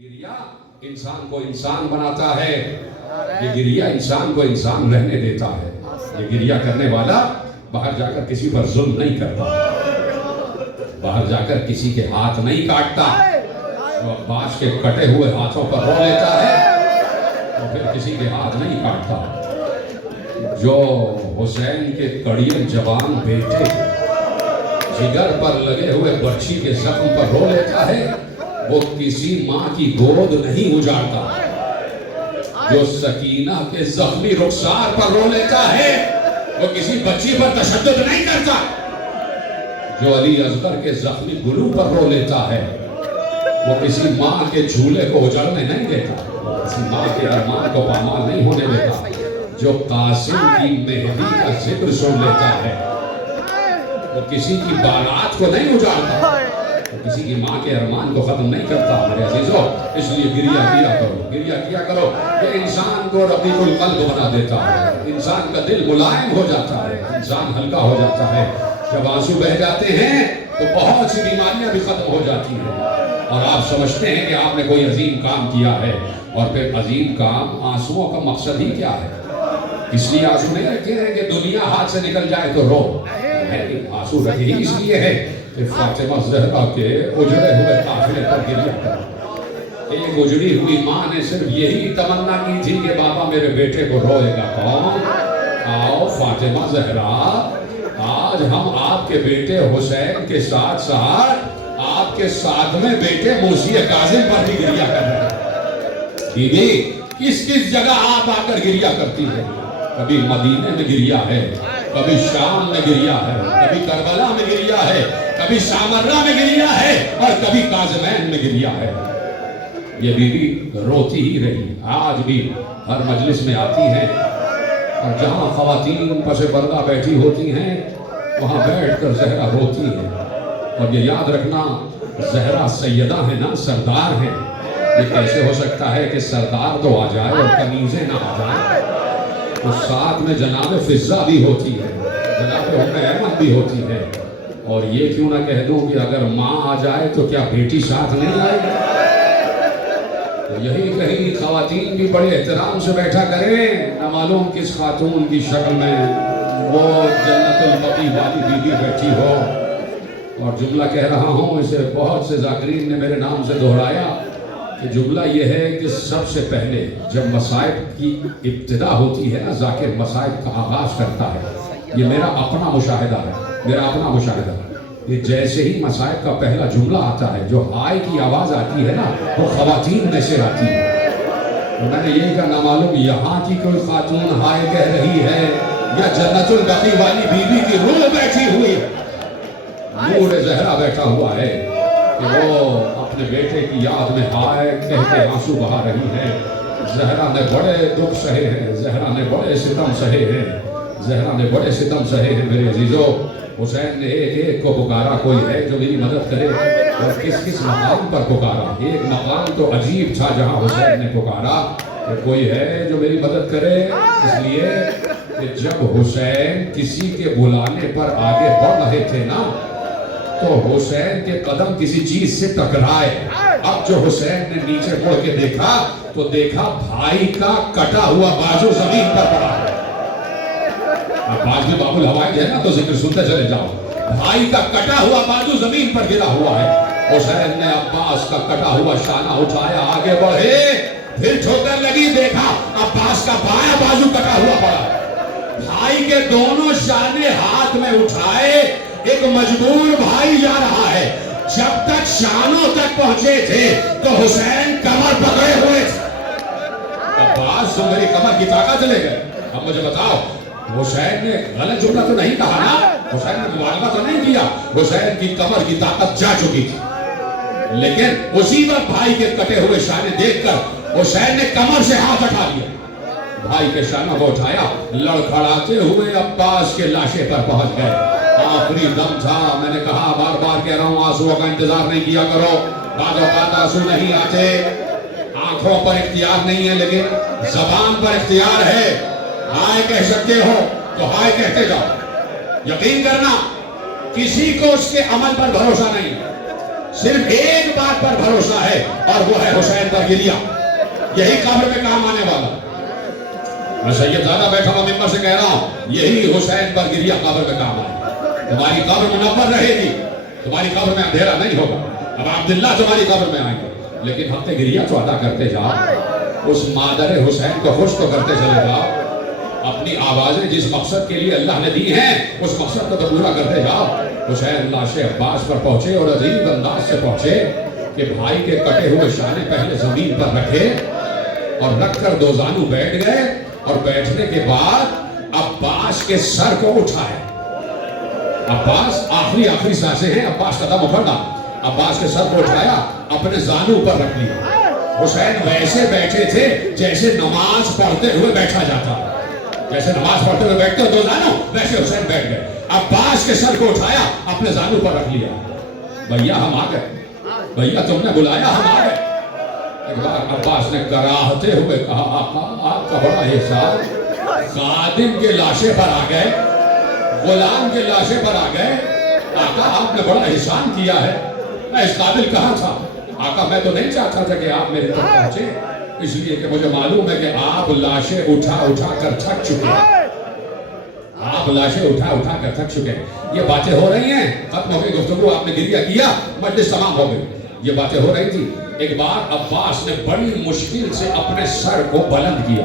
گریا انسان کو انسان بناتا ہے، یہ گریا انسان کو انسان رہنے دیتا ہے۔ یہ گریا کرنے والا باہر جا کر کسی پر ظلم نہیں کرتا، باہر جا کر کسی کے ہاتھ نہیں کاٹتا۔ جو عباس کے کٹے ہوئے ہاتھوں پر رو لیتا ہے تو پھر کسی کے ہاتھ نہیں کاٹتا۔ جو حسین کے کڑیل جوان بیٹے جگر پر لگے ہوئے برچھی کے زخم پر رو لیتا ہے وہ کسی ماں کی گود نہیں اجاڑتا۔ جو سکینہ کے زخمی رخسار پر رو لیتا ہے وہ کسی بچی پر تشدد نہیں کرتا۔ جو علی اصغر کے زخمی گلو پر رو لیتا ہے وہ کسی ماں کے جھولے کو اجڑنے نہیں دیتا، کسی ماں کے ارمان کو پامال نہیں ہونے دیتا۔ جو قاسم کی مہدی کا ذکر سن لیتا ہے وہ کسی کی بارات کو نہیں اجاڑتا، وہ کسی کی ماں کے ارمان کو ختم نہیں کرتا۔ میرے عزیزو، اس لیے گریا کیا کرو، گریا کیا کرو۔ یہ انسان کو رقیق القلب بنا دیتا ہے، انسان کا دل ملائم ہو جاتا ہے، انسان ہلکا ہو جاتا ہے۔ جب آنسو بہ جاتے ہیں تو بہت سی بیماریاں بھی ختم ہو جاتی ہیں اور آپ سمجھتے ہیں کہ آپ نے کوئی عظیم کام کیا ہے۔ اور پھر عظیم کام، آنسوؤں کا مقصد ہی کیا ہے؟ اس لیے آنسو نہیں رکھے ہیں کہ دنیا ہاتھ سے نکل جائے تو رو، آنسو رکھے ہی اس لیے ہے کہ فاطمہ زہرا کے اجڑے ہوئے قافلے پر گریا کرا۔ ایک اجڑی ہوئی ماں نے صرف یہی تمنا کی تھی کہ بابا میرے بیٹے کو روئے گا کون؟ آؤ فاطمہ زہرا، آج ہم آپ کے بیٹے حسین کے ساتھ ساتھ آپ کے ساتویں بیٹے موسی کاظم پر بھی گریا کر رہے ہیں۔ بیوی کس کس جگہ آپ آ کر گریا کرتی ہے؟ کبھی مدینے میں گریا ہے، کبھی شام میں گریا ہے، کبھی کربلا میں گریا ہے، کبھی سامرہ میں گریا ہے اور کبھی کاظمین میں گریا ہے۔ یہ بیوی روتی ہی رہی، آج بھی ہر مجلس میں آتی ہیں اور جہاں خواتین پس پردہ بیٹھی ہوتی ہیں وہاں بیٹھ کر زہرا روتی ہیں۔ اور یہ یاد رکھنا، زہرا سیدہ ہے نا، سردار ہیں۔ یہ کیسے ہو سکتا ہے کہ سردار تو آ جائے اور کنیزیں نہ آ جائیں؟ تو ساتھ میں جناب فضہ بھی ہوتی ہے، جناب ام ایمن بھی ہوتی ہے۔ اور یہ کیوں نہ کہہ دوں کہ اگر ماں آ جائے تو کیا بیٹی ساتھ نہیں آئے گی؟ تو یہی کہیں خواتین بھی بڑے احترام سے بیٹھا کریں، نہ معلوم کس خاتون کی شکل میں وہ جنت البقیع والی بی بی بیٹھی ہو۔ اور جملہ کہہ رہا ہوں، اسے بہت سے ذاکرین نے میرے نام سے دہرایا کہ جملہ یہ ہے کہ سب سے پہلے جب مصائب کی ابتدا ہوتی ہے نا، ذاکر مصائب کا آغاز کرتا ہے۔ یہ میرا اپنا مشاہدہ ہے، میرا اپنا مشاہدہ ہے۔ یہ جیسے ہی مصائب کا پہلا جملہ آتا ہے، جو ہائے کی آواز آتی ہے نا، وہ خواتین میں سے آتی ہے۔ تو میں نے یہی کہا، نہ معلوم یہاں کی کوئی خاتون ہائے کہہ رہی ہے یا جنت البقیع والی بی بی کی روح بیٹھی ہوئی ہے، نور زہرا بیٹھا ہوا ہے کہ وہ اپنے بیٹے کی یاد میں ہائے کہہ کے آنسو بہا رہی ہے۔ زہرا نے بڑے دکھ سہے ہیں، زہرا نے بڑے ستم سہے ہیں، زہرا نے بڑے ستم سہے ہیں۔ میرے عزیزو، حسین نے ایک ایک کو پکارا، کوئی ہے جو میری مدد کرے؟ اور کس کس مقام پر پکارا؟ ایک مقام تو عجیب تھا جہاں حسین نے پکارا کہ کوئی ہے جو میری مدد کرے، اس لیے کہ جب حسین کسی کے بلانے پر آگے بڑھ رہے تھے نا تو حسین کے قدم کسی چیز سے ٹکرائے۔ اب جو حسین نے نیچے مڑ کے دیکھا تو دیکھا بھائی کا کٹا ہوا بازو زمین پر پڑا ہے۔ اب باز میں باب الحوائج ہے نا تو ذکر سنتے چلے جاؤ۔ بھائی کا کٹا ہوا بازو زمین پر گرا ہوا ہے۔ حسین نے عباس کا کٹا ہوا شانہ اٹھایا، آگے بڑھے، پھر ٹھوکر لگی، دیکھا عباس کا بایاں بازو کٹا ہوا پڑا۔ بھائی کے دونوں شانے ہاتھ میں اٹھائے، ایک مجبور بھائی جا رہا ہے۔ جب تک شانوں تک پہنچے تھے تو حسین کمر پکڑے ہوئے تھے۔ عباس تو میری کمر کی طاقت چلے گئے۔ اب مجھے بتاؤ، حسین نے غلط جملہ تو نہیں کہا نا، حسین نے مبالغہ تو نہیں کیا، حسین کی کمر کی طاقت جا چکی تھی۔ لیکن اسی وقت بھائی کے کٹے ہوئے شانے دیکھ کر حسین نے کمر سے ہاتھ اٹھا لیا، بھائی کے شانوں کو اٹھایا، لڑکھڑاتے ہوئے عباس کے لاشے پر پہنچ گئے۔ آخری دم تھا، میں نے کہا، بار بار کہہ رہا ہوں، آنسوؤں کا انتظار نہیں کیا کرو۔ بعض اوقات آنسو نہیں آتے، آنکھوں پر اختیار نہیں ہے لیکن زبان پر اختیار ہے۔ ہائے کہہ سکتے ہو تو ہائے کہتے جاؤ۔ یقین کرنا، کسی کو اس کے عمل پر بھروسہ نہیں، صرف ایک بات پر بھروسہ ہے اور وہ ہے حسین پر گریا. یہی قبر میں کام آنے والا. میں سید زادہ بیٹھا ہوا ممبر سے کہہ رہا ہوں یہی حسین پر گریا قبر میں کام آئے. تمہاری قبر منور رہے گی, تمہاری قبر میں اندھیرا نہیں ہوگا. اب عبداللہ تمہاری قبر میں آئیں گے لیکن حق گریا تو ادا کرتے جاؤ. اس مادر حسین کو خوش تو کرتے چلے جاؤ. اپنی آوازیں جس مقصد کے لیے اللہ نے دی ہیں اس مقصد کو تو پورا کرتے جاؤ. حسین لاش عباس پر پہنچے اور عجیب انداز سے پہنچے کہ بھائی کے کٹے ہوئے شانے پہلے زمین پر رکھے اور رکھ کر دو زانو بیٹھ گئے اور بیٹھنے کے بعد عباس کے سر کو اٹھایا. عباس آخری سانسیں ہیں, عباس قدم اکھڑا, عباس کے سر کو اٹھایا, اپنے زانو پر رکھ لیا. حسین ویسے بیٹھے تھے جیسے نماز پڑھتے ہوئے بیٹھا جاتا, جیسے نماز پڑھتے ہوئے بیٹھتے دو زانو ویسے حسین بیٹھ گئے. عباس کے سر کو اٹھایا, اپنے زانو پر رکھ لیا. بھیا ہم آ گئے, بھیا تم نے بلایا ہم آ گئے. ایک بار عباس نے کراہتے ہوئے کہا آقا آپ کا بڑا احسان, خادم کے لاشے پر آ گئے, غلام کے لاشے پر آ گئے. آقا آپ نے بڑا احسان کیا ہے, میں اس قابل کہاں تھا. آقا میں تو نہیں چاہتا تھا کہ آپ میرے تک پہنچے, اس لیے کہ مجھے معلوم ہے کہ آپ لاشیں اٹھا کر تھک چکے ہیں. آپ لاشیں اٹھا کر تھک چکے ہیں. یہ باتیں ہو رہی ہیں, ختم ہو گئی گفتگو, آپ نے گریہ کیا, مجلس تمام ہو گئی. یہ باتیں ہو رہی تھی. ایک بار عباس نے بڑی مشکل سے اپنے سر کو بلند کیا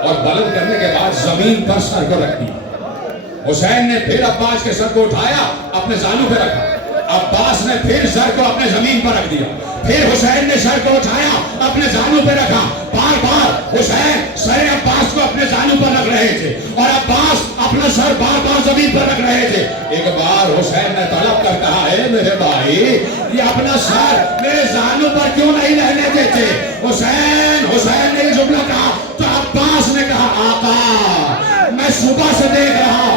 اور بلند کرنے کے بعد زمین پر سر کو رکھ دیا. حسین نے پھر عباس کے سر کو اٹھایا, اپنے زانو پہ رکھا. عباس نے پھر سر کو اپنے زمین پر رکھ دیا. پھر حسین نے سر کو اٹھایا, اپنے زانو پہ رکھا. بار بار حسین سر عباس کو اپنے زانو پر رکھ رہے تھے اور عباس اپنا سر بار بار زمین پر رکھ رہے تھے. ایک بار حسین نے طلب کر کہا اے میرے بھائی یہ اپنا سر میرے زانو پر کیوں نہیں رہنے دیتے. حسین نے یہ جملہ کہا تو عباس نے کہا آقا میں صبح سے دیکھ رہا